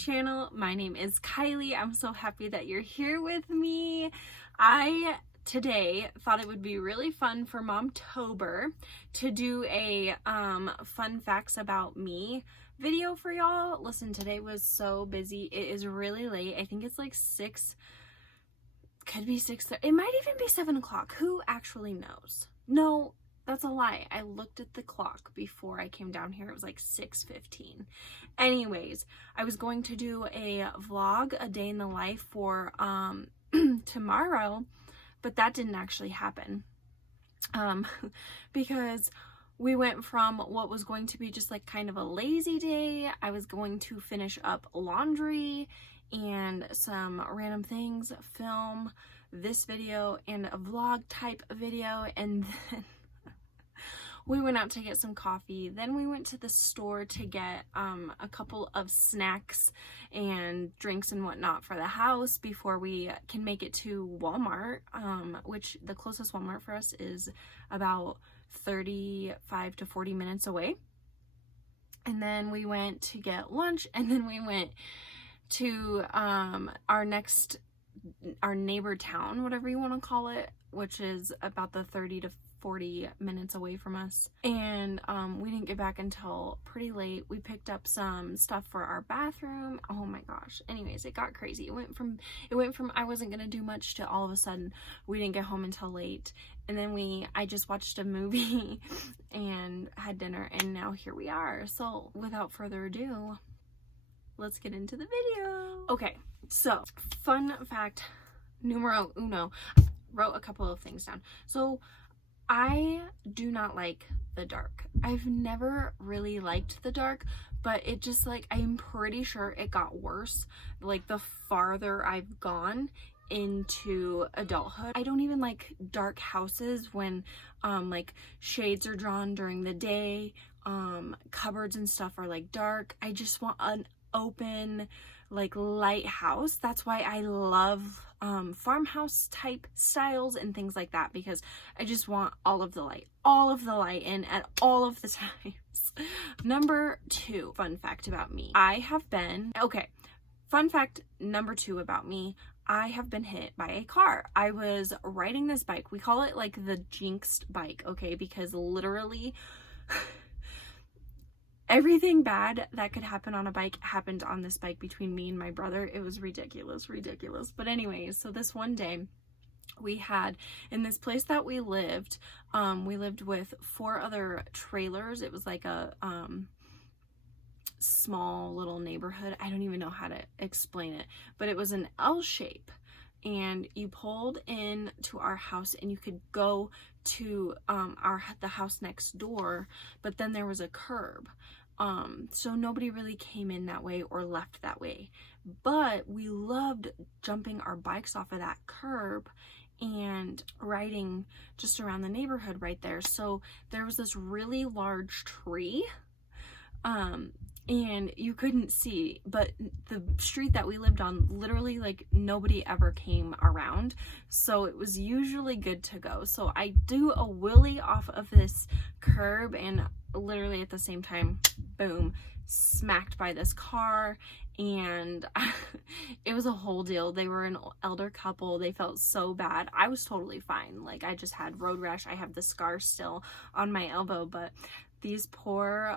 channel. My name is Kylie. I'm so happy that you're here with me. Today thought it would be really fun for Momtober to do a fun facts about me video for y'all. Listen, today was so busy. It is really late. I think it's like 6, could be 6, it might even be 7 o'clock. Who actually knows? No, that's a lie. I looked at the clock before I came down here. It was like 6:15. Anyways, I was going to do a vlog, a day in the life for tomorrow, but that didn't actually happen because we went from what was going to be just like kind of a lazy day. I was going to finish up laundry and some random things, film this video and a vlog type video, and then we went out to get some coffee. Then we went to the store to get a couple of snacks and drinks and whatnot for the house before we can make it to Walmart, which the closest Walmart for us is about 35 to 40 minutes away. And then we went to get lunch, and then we went to our neighbor town, whatever you want to call it, which is about the 30 to 40 minutes away from us. And we didn't get back until pretty late. We picked up some stuff for our bathroom. Oh my gosh. Anyways, it got crazy. It went from I wasn't gonna do much to all of a sudden we didn't get home until late. And then I just watched a movie and had dinner, and now here we are. So without further ado, let's get into the video. Okay, so fun fact numero uno. Wrote a couple of things down. So I do not like the dark. I've never really liked the dark, but it just like, I'm pretty sure it got worse like the farther I've gone into adulthood. I don't even like dark houses when like shades are drawn during the day, cupboards and stuff are like dark. I just want an open like light house. That's why I love farmhouse type styles and things like that, because I just want all of the light in at all of the times. Number 2 fun fact about me. Fun fact number 2 about me. I have been hit by a car. I was riding this bike. We call it like the jinxed bike, okay? Because literally everything bad that could happen on a bike happened on this bike between me and my brother. It was ridiculous. But anyways, so this one day we had, in this place that we lived with 4 other trailers. It was like a small little neighborhood. I don't even know how to explain it, but it was an L shape. And you pulled in to our house and you could go to the house next door, but then there was a curb. So nobody really came in that way or left that way. But we loved jumping our bikes off of that curb and riding just around the neighborhood right there. So there was this really large tree, and you couldn't see, but the street that we lived on, literally like nobody ever came around, so it was usually good to go. So I do a wheelie off of this curb, and literally at the same time, boom, smacked by this car. And it was a whole deal. They were an elder couple. They felt so bad. I was totally fine. Like, I just had road rash. I have the scar still on my elbow, but this poor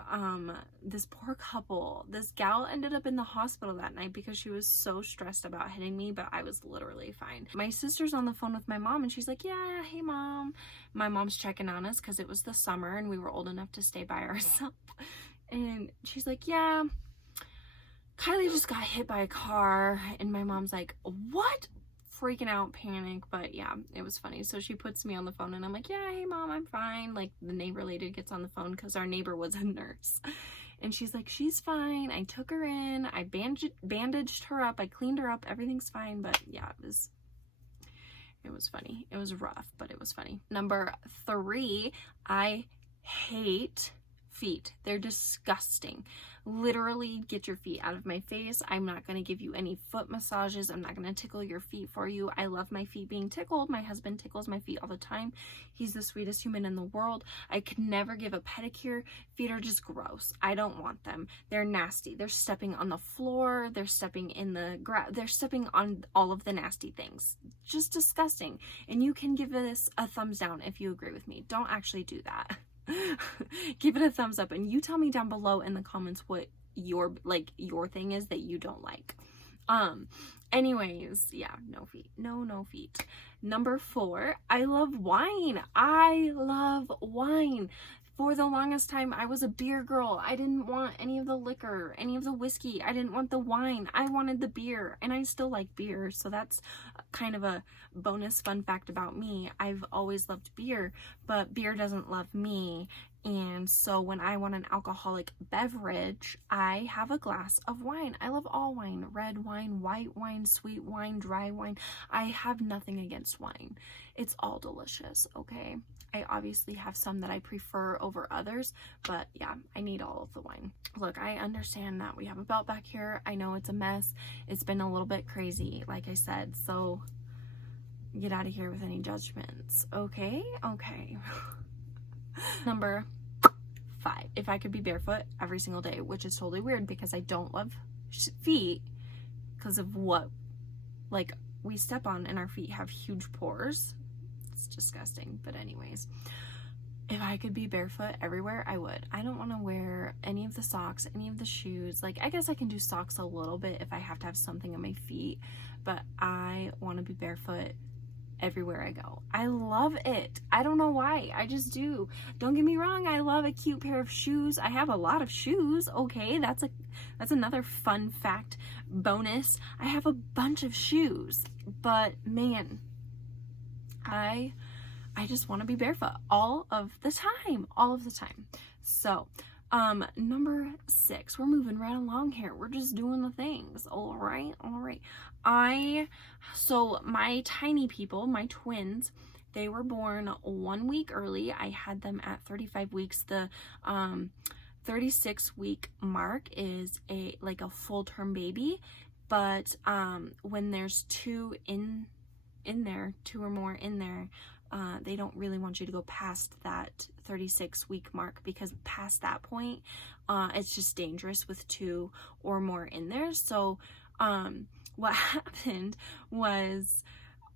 couple, this gal ended up in the hospital that night because she was so stressed about hitting me, but I was literally fine. My sister's on the phone with my mom, and she's like, yeah, hey mom. My mom's checking on us because it was the summer and we were old enough to stay by ourselves. And she's like, yeah, Kylie just got hit by a car. And my mom's like, what? Freaking out, panic. But yeah, it was funny. So she puts me on the phone, and I'm like, yeah, hey mom, I'm fine. Like, the neighbor lady gets on the phone because our neighbor was a nurse, and she's like, she's fine. I took her in, I bandaged her up, I cleaned her up, everything's fine. But yeah, it was funny. It was rough, but it was funny. Number 3, I hate feet. They're disgusting. Literally, get your feet out of my face. I'm not going to give you any foot massages. I'm not going to tickle your feet for you. I love my feet being tickled. My husband tickles my feet all the time. He's the sweetest human in the world. I could never give a pedicure. Feet are just gross. I don't want them. They're nasty. They're stepping on the floor. They're stepping in the grass. They're stepping on all of the nasty things. Just disgusting. And you can give this a thumbs down if you agree with me. Don't actually do that. Give it a thumbs up, and you tell me down below in the comments what your thing is that you don't like. Anyways, yeah, no feet. No feet. Number 4, I love wine. I love wine. For the longest time, I was a beer girl. I didn't want any of the liquor, any of the whiskey. I didn't want the wine. I wanted the beer, and I still like beer, so that's kind of a bonus fun fact about me. I've always loved beer, but beer doesn't love me, and so when I want an alcoholic beverage, I have a glass of wine. I love all wine. Red wine, white wine, sweet wine, dry wine. I have nothing against wine. It's all delicious, okay? I obviously have some that I prefer over others, but yeah, I need all of the wine. Look, I understand that we have a belt back here. I know it's a mess. It's been a little bit crazy, like I said, so get out of here with any judgments, okay? Okay. Number 5, if I could be barefoot every single day, which is totally weird because I don't love feet because of what, like, we step on, and our feet have huge pores. It's disgusting, but anyways, if I could be barefoot everywhere, I would. I don't want to wear any of the socks, any of the shoes. Like, I guess I can do socks a little bit if I have to have something on my feet, but I want to be barefoot everywhere I go. I love it. I don't know why. I just do. Don't get me wrong. I love a cute pair of shoes. I have a lot of shoes. Okay, that's another fun fact bonus. I have a bunch of shoes, but man, I just want to be barefoot all of the time. So, number 6, we're moving right along here. We're just doing the things. All right. So my tiny people, my twins, they were born 1 week early. I had them at 35 weeks. The 36-week mark is a full-term baby, but when there's 2 in there, 2 or more in there, they don't really want you to go past that 36-week mark, because past that point, it's just dangerous with 2 or more in there. So what happened was,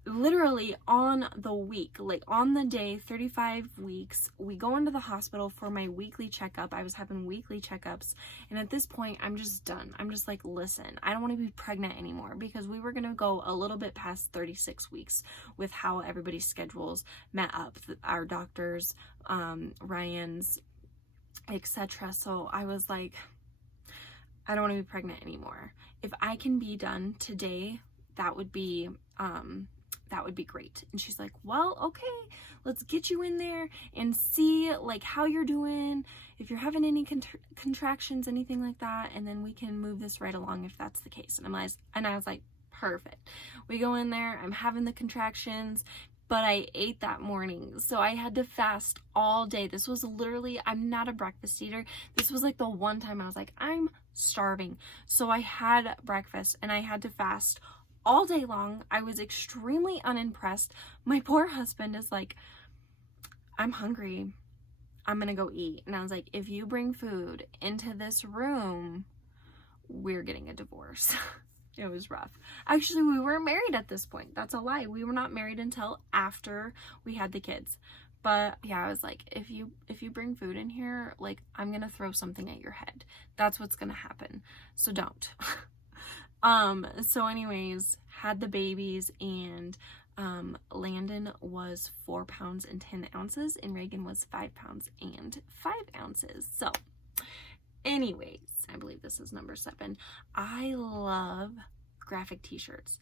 literally on the week, like on the day 35 weeks, we go into the hospital for my weekly checkup. I was having weekly checkups, and at this point I'm just done. I'm just like, listen, I don't want to be pregnant anymore, because we were going to go a little bit past 36 weeks with how everybody's schedules met up, our doctors, Ryan's, etc. So I was like, I don't want to be pregnant anymore. If I can be done today, that would be great. And she's like, well, okay, let's get you in there and see like how you're doing, if you're having any contractions, anything like that, and then we can move this right along if that's the case. And I was like, perfect. We go in there, I'm having the contractions, but I ate that morning, so I had to fast all day. This was literally, I'm not a breakfast eater. This was like the one time I was like, I'm starving. So I had breakfast and I had to fast all day long. I was extremely unimpressed. My poor husband is like, I'm hungry, I'm gonna go eat. And I was like, if you bring food into this room, we're getting a divorce. It was rough. Actually, we weren't married at this point. That's a lie. We were not married until after we had the kids. But yeah, I was like, if you bring food in here, like, I'm gonna throw something at your head. That's what's gonna happen. So don't. So anyways, had the babies, and Landon was 4 pounds and 10 ounces, and Reagan was 5 pounds and 5 ounces. So anyways, I believe this is number 7. I love graphic t-shirts.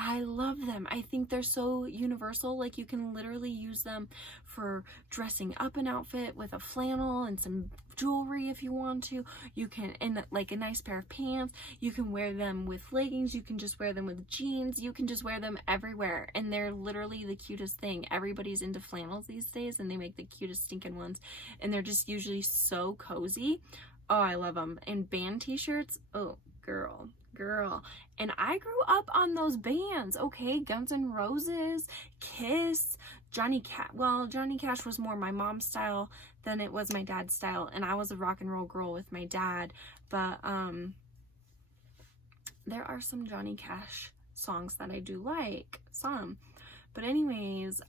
I love them. I think they're so universal. Like, you can literally use them for dressing up an outfit with a flannel and some jewelry if you want to. You can, and like a nice pair of pants. You can wear them with leggings. You can just wear them with jeans. You can just wear them everywhere. And they're literally the cutest thing. Everybody's into flannels these days, and they make the cutest stinking ones. And they're just usually so cozy. Oh, I love them. And band t-shirts. Oh, girl. And I grew up on those bands, okay? Guns N' Roses, Kiss, Johnny Cash. Well, Johnny Cash was more my mom's style than it was my dad's style, and I was a rock and roll girl with my dad. But there are some Johnny Cash songs that I do like, some. But anyways,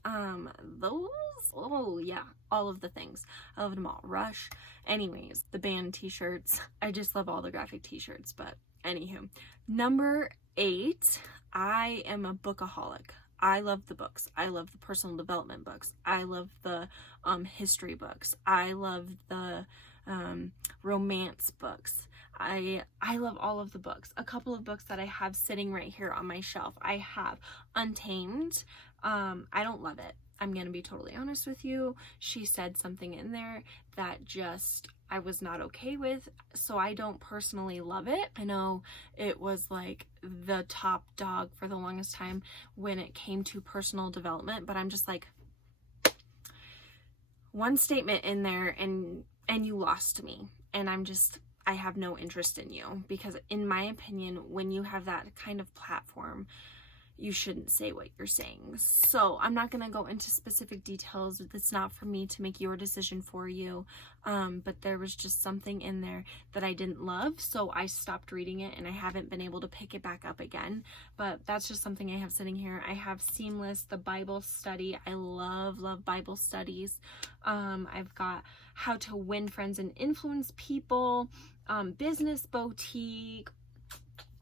those, oh yeah, all of the things. I love them all. Rush. Anyways, the band t-shirts. I just love all the graphic t-shirts, but anywho. Number 8, I am a bookaholic. I love the books. I love the personal development books. I love the history books. I love the romance books. I love all of the books. A couple of books that I have sitting right here on my shelf. I have Untamed. I don't love it. I'm gonna be totally honest with you. She said something in there that just I was not okay with, so I don't personally love it. I know it was like the top dog for the longest time when it came to personal development, but I'm just like, one statement in there and you lost me, and I have no interest in you, because in my opinion, when you have that kind of platform, you shouldn't say what you're saying. So I'm not going to go into specific details. It's not for me to make your decision for you. But there was just something in there that I didn't love. So I stopped reading it, and I haven't been able to pick it back up again. But that's just something I have sitting here. I have Seamless, the Bible study. I love Bible studies. I've got How to Win Friends and Influence People, Business Boutique.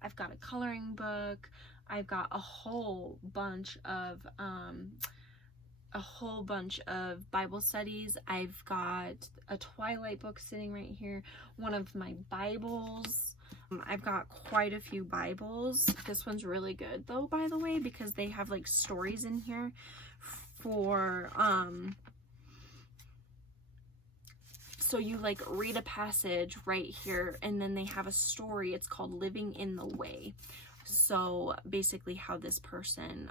I've got a coloring book. I've got a whole bunch of Bible studies. I've got a Twilight book sitting right here, one of my Bibles. I've got quite a few Bibles. This one's really good though, by the way, because they have like stories in here for so you like read a passage right here, and then they have a story. It's called Living in the Way. So basically how this person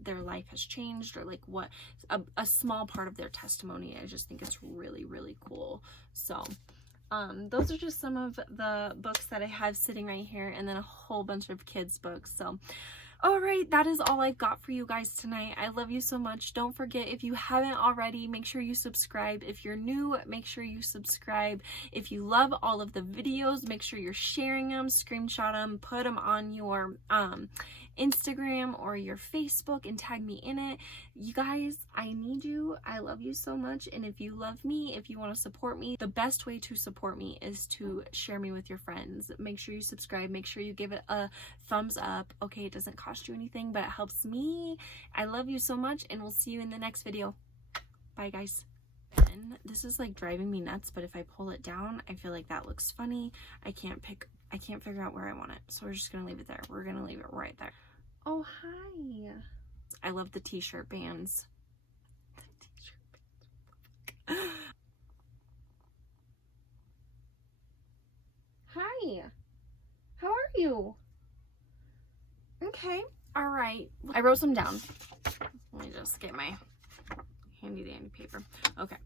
their life has changed, or like what a small part of their testimony. I just think it's really, really cool. So those are just some of the books that I have sitting right here, and then a whole bunch of kids books. So all right, that is all I've got for you guys tonight. I love you so much. Don't forget, if you haven't already, make sure you subscribe. If you're new, make sure you subscribe. If you love all of the videos, make sure you're sharing them, screenshot them, put them on your Instagram or your Facebook and tag me in it. You guys, I need you. I love you so much. And if you love me, if you want to support me, the best way to support me is to share me with your friends. Make sure you subscribe. Make sure you give it a thumbs up. Okay, it doesn't cost you anything, but it helps me. I love you so much, and we'll see you in the next video. Bye, guys. And this is like driving me nuts, but if I pull it down, I feel like that looks funny. I can't figure out where I want it, so we're just gonna leave it there. We're gonna leave it right there. Oh, hi. I love the t-shirt bands. Hi. How are you? Okay. All right. I wrote some down. Let me just get my handy dandy paper. Okay.